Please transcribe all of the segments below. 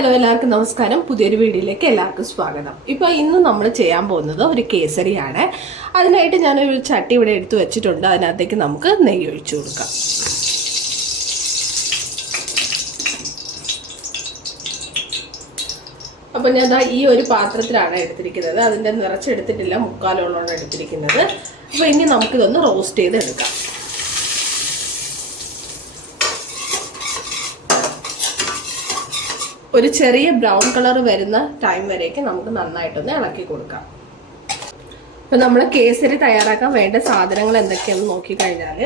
Hello എല്ലാവർക്കും നമസ്കാരം. പുതിയൊരു വീഡിയോയിലേക്ക് എല്ലാവർക്കും സ്വാഗതം. ഇപ്പോൾ ഇന്ന് നമ്മൾ ചെയ്യാൻ പോകുന്നത് ഒരു കേസരിയാണ്. അതിനായിട്ട് ഞാനൊരു ചട്ടി ഇവിടെ എടുത്തു വെച്ചിട്ടുണ്ട്. അതിനകത്തേക്ക് നമുക്ക് നെയ്യ് ഒഴിച്ചു കൊടുക്കാം. അപ്പോൾ ഞാൻ ഈ ഒരു പാത്രത്തിലാണ് എടുത്തിരിക്കുന്നത്. അതിൻ്റെ നിറച്ചെടുത്തിട്ടില്ല, മുക്കാലോളമാണ് എടുത്തിരിക്കുന്നത്. അപ്പോൾ ഇനി നമുക്കിതൊന്ന് റോസ്റ്റ് ചെയ്തെടുക്കാം. ഒരു ചെറിയ ബ്രൗൺ കളർ വരുന്ന ടൈം വരേക്ക് നമുക്ക് നന്നായിട്ടൊന്ന് ഇളക്കി കൊടുക്കാം. അപ്പം നമ്മൾ കേസരി തയ്യാറാക്കാൻ വേണ്ട സാധനങ്ങൾ എന്തൊക്കെയാണെന്ന് നോക്കിക്കഴിഞ്ഞാൽ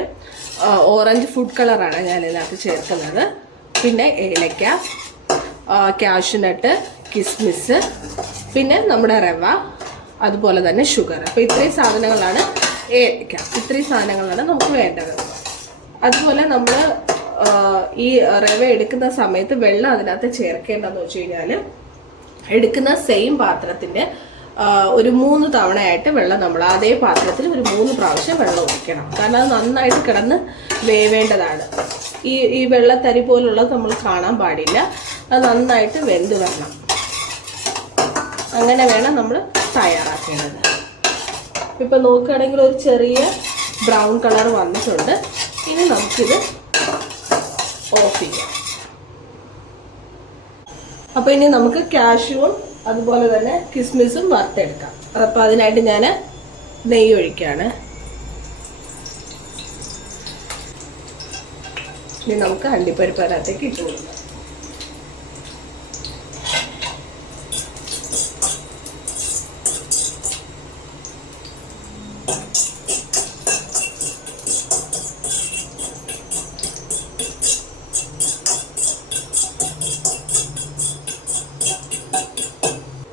ഓറഞ്ച് ഫുഡ് കളറാണ് ഞാൻ ഇതിനകത്ത് ചേർക്കുന്നത്. പിന്നെ ഏലക്ക, കാഷ്യൂനട്ട്, കിസ്മിസ്, പിന്നെ നമ്മുടെ റവ, അതുപോലെ തന്നെ ഷുഗർ. അപ്പോൾ ഇത്രയും സാധനങ്ങളാണ് ഇത്രയും സാധനങ്ങളാണ് നമുക്ക് വേണ്ടത്. അതുപോലെ നമ്മൾ ഈ റവ എടുക്കുന്ന സമയത്ത് വെള്ളം അതിനകത്ത് ചേർക്കേണ്ടതെന്ന് വെച്ച് കഴിഞ്ഞാൽ എടുക്കുന്ന സെയിം പാത്രത്തിൻ്റെ ഒരു 3 തവണയായിട്ട് വെള്ളം നമ്മൾ അതേ പാത്രത്തിൽ ഒരു 3 പ്രാവശ്യം വെള്ളം ഒഴിക്കണം. കാരണം അത് നന്നായിട്ട് കിടന്ന് വേവേണ്ടതാണ്. ഈ വെള്ളത്തരി പോലുള്ളത് നമ്മൾ കാണാൻ പാടില്ല. അത് നന്നായിട്ട് വെന്ത് വരണം. അങ്ങനെ വേണം നമ്മൾ തയ്യാറാക്കേണ്ടത്. ഇപ്പം നോക്കുകയാണെങ്കിൽ ഒരു ചെറിയ ബ്രൗൺ കളർ വന്നിട്ടുണ്ട്. ഇനി നമുക്കിത് ഓഫ് ചെയ്യാം. അപ്പോൾ ഇനി നമുക്ക് കാഷ്യൂവും അതുപോലെ തന്നെ കിസ്മിസും വറുത്തെടുക്കാം. അപ്പോൾ അതിനായിട്ട് ഞാൻ നെയ്യ് ഒഴിക്കുകയാണ്. ഇനി നമുക്ക് അണ്ടിപ്പരിപ്പ് അതിനകത്തേക്ക് ഇട്ട് കൊടുക്കാം.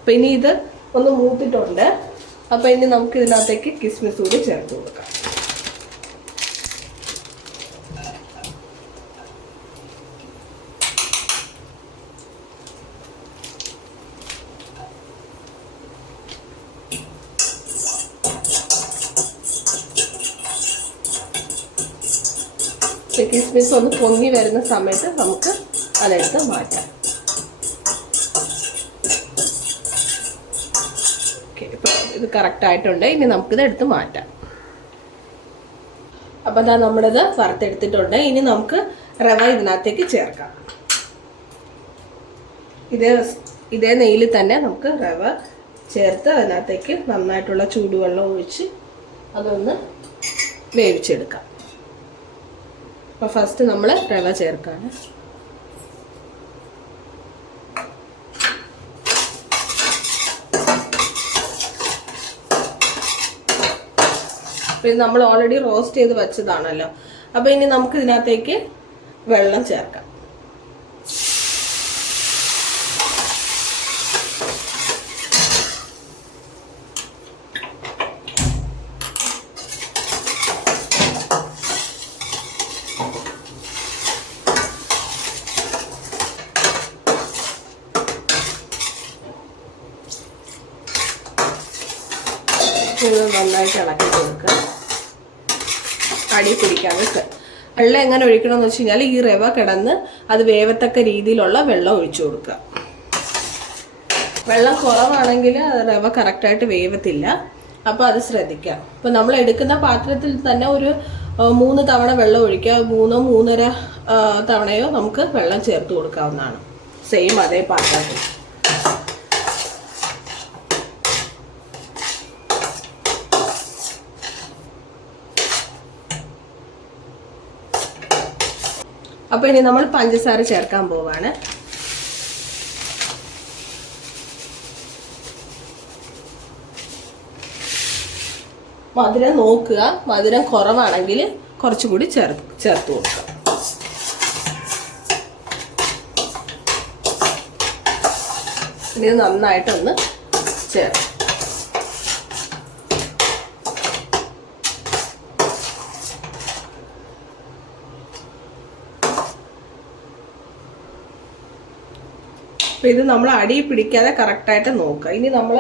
അപ്പം ഇനി ഇത് ഒന്ന് മൂത്തിട്ടുണ്ട്. അപ്പം ഇനി നമുക്ക് ഇതിനകത്തേക്ക് കിസ്മിസ് കൂടി ചേർത്ത് കൊടുക്കാം. കിസ്മിസ് ഒന്ന് പൊങ്ങി വരുന്ന സമയത്ത് നമുക്ക് അതെടുത്ത് മാറ്റാം. ഇത് കറക്റ്റ് ആയിട്ടുണ്ട്. ഇനി നമുക്കിത് എടുത്ത് മാറ്റാം. അപ്പം അതാ നമ്മളിത് വറുത്തെടുത്തിട്ടുണ്ട്. ഇനി നമുക്ക് റവ ഇതിനകത്തേക്ക് ചേർക്കാം. ഇതേ നെയ്യിൽ തന്നെ നമുക്ക് റവ ചേർത്ത് അതിനകത്തേക്ക് നന്നായിട്ടുള്ള ചൂടുവെള്ളം ഒഴിച്ച് അതൊന്ന് വേവിച്ചെടുക്കാം. അപ്പോൾ ഫസ്റ്റ് നമ്മൾ റവ ചേർക്കാണ്. ഇത് നമ്മൾ ഓൾറെഡി റോസ്റ്റ് ചെയ്ത് വെച്ചതാണല്ലോ. അപ്പോൾ ഇനി നമുക്ക് ഇതിനകത്തേക്ക് വെള്ളം ചേർക്കാം. ഇത് നന്നായിട്ട് ഇളക്കി കൊടുക്കുക. അടി പിടിക്കാതെ വെള്ളം എങ്ങനെ ഒഴിക്കണമെന്ന് വെച്ച് കഴിഞ്ഞാൽ ഈ റവ കിടന്ന് അത് വേവത്തക്ക രീതിയിലുള്ള വെള്ളം ഒഴിച്ചു കൊടുക്കുക. വെള്ളം കുറവാണെങ്കിൽ റവ കറക്റ്റായിട്ട് വേവത്തില്ല. അപ്പോൾ അത് ശ്രദ്ധിക്കാം. അപ്പോൾ നമ്മൾ എടുക്കുന്ന പാത്രത്തിൽ തന്നെ ഒരു 3 തവണ വെള്ളം ഒഴിക്കുക. 3-3.5 തവണയോ നമുക്ക് വെള്ളം ചേർത്ത് കൊടുക്കാവുന്നതാണ്. സെയിം അതേ പാത്രത്തിൽ. അപ്പോൾ ഇനി നമ്മൾ പഞ്ചസാര ചേർക്കാൻ പോവാണ്. മധുരം നോക്കുക. മധുരം കുറവാണെങ്കിൽ കുറച്ചുകൂടി ചേർത്ത് കൊടുക്കുക. ഇനി നന്നായിട്ടൊന്ന് ചേർത്ത് അപ്പോൾ ഇത് നമ്മൾ അടി പിടിക്കാതെ കറക്റ്റായിട്ട് നോക്കുക. ഇനി നമ്മൾ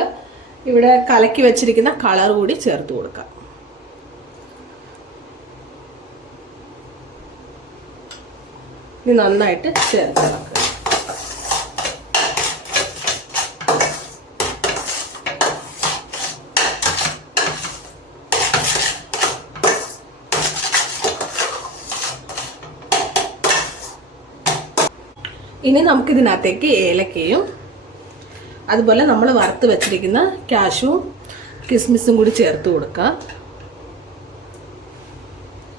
ഇവിടെ കലക്കി വെച്ചിരിക്കുന്ന കളർ കൂടി ചേർത്ത് കൊടുക്കാം. ഇനി നന്നായിട്ട് ചേർത്ത് ഇളക്കുക. ഇനി നമുക്കിതിനകത്തേക്ക് ഏലക്കയും അതുപോലെ നമ്മൾ വറുത്ത് വെച്ചിരിക്കുന്ന കാഷ്യൂവും കിസ്മിസും കൂടി ചേർത്ത് കൊടുക്കാം.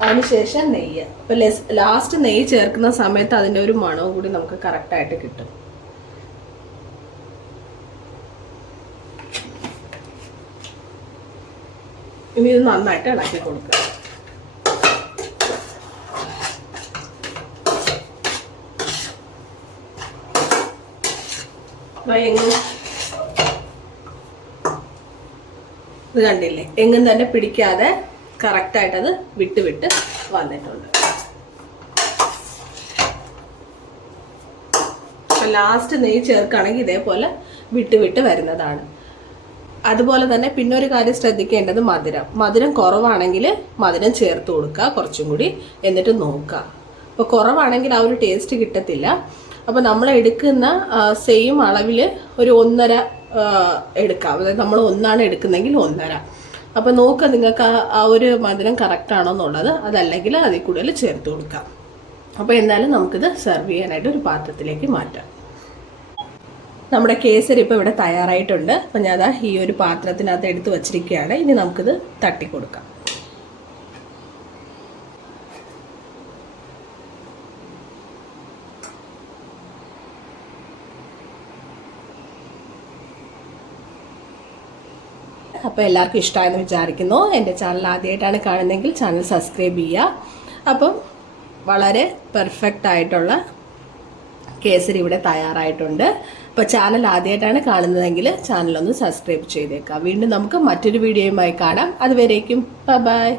അതിനുശേഷം നെയ്യ്. അപ്പോൾ ലാസ്റ്റ് നെയ്യ് ചേർക്കുന്ന സമയത്ത് അതിൻ്റെ ഒരു മണവും കൂടി നമുക്ക് കറക്റ്റായിട്ട് കിട്ടും. ഇനി ഇത് നന്നായിട്ട് ഇളക്കി കൊടുക്കുക. ഇത് കണ്ടില്ലേ, എങ്ങും തന്നെ പിടിക്കാതെ കറക്റ്റായിട്ടത് വിട്ട് വിട്ട് വന്നിട്ടുണ്ട്. ലാസ്റ്റ് നെയ്യ് ചേർക്കുകയാണെങ്കിൽ ഇതേപോലെ വിട്ട് വിട്ട് വരുന്നതാണ്. അതുപോലെ തന്നെ പിന്നെ ഒരു കാര്യം ശ്രദ്ധിക്കേണ്ടത് മധുരം കുറവാണെങ്കിൽ മധുരം ചേർത്ത് കൊടുക്കുക കുറച്ചും കൂടി, എന്നിട്ട് നോക്കുക. അപ്പോൾ കുറവാണെങ്കിൽ ആ ഒരു ടേസ്റ്റ് കിട്ടത്തില്ല. അപ്പോൾ നമ്മൾ എടുക്കുന്ന സെയിം അളവിൽ ഒരു 1.5 എടുക്കാം. അതായത് നമ്മൾ 1 എടുക്കുന്നെങ്കിൽ 1.5. അപ്പോൾ നോക്കുക നിങ്ങൾക്ക് ആ ഒരു മധുരം കറക്റ്റ് ആണോ എന്നുള്ളത്. അതല്ലെങ്കിൽ അതിൽ കൂടുതൽ ചേർത്ത് കൊടുക്കാം. അപ്പോൾ എന്തായാലും നമുക്കിത് സെർവ് ചെയ്യാനായിട്ട് ഒരു പാത്രത്തിലേക്ക് മാറ്റാം. നമ്മുടെ കേസരി ഇപ്പോൾ ഇവിടെ തയ്യാറായിട്ടുണ്ട്. അപ്പം ഞാൻ ഈ ഒരു പാത്രത്തിനകത്ത് എടുത്ത് വച്ചിരിക്കുകയാണ്. ഇനി നമുക്കിത് തട്ടിക്കൊടുക്കാം. അപ്പോൾ എല്ലാവർക്കും ഇഷ്ടമായെന്ന് വിചാരിക്കുന്നു. എൻ്റെ ചാനൽ ആദ്യമായിട്ടാണ് കാണുന്നതെങ്കിൽ ചാനൽ സബ്സ്ക്രൈബ് ചെയ്യുക. അപ്പം വളരെ പെർഫെക്റ്റ് ആയിട്ടുള്ള കേസരി ഇവിടെ തയ്യാറായിട്ടുണ്ട്. അപ്പോൾ ചാനൽ ആദ്യമായിട്ടാണ് കാണുന്നതെങ്കിൽ ചാനലൊന്ന് സബ്സ്ക്രൈബ് ചെയ്തേക്കാം. വീണ്ടും നമുക്ക് മറ്റൊരു വീഡിയോയുമായി കാണാം. അതുവരേക്കും ബൈ.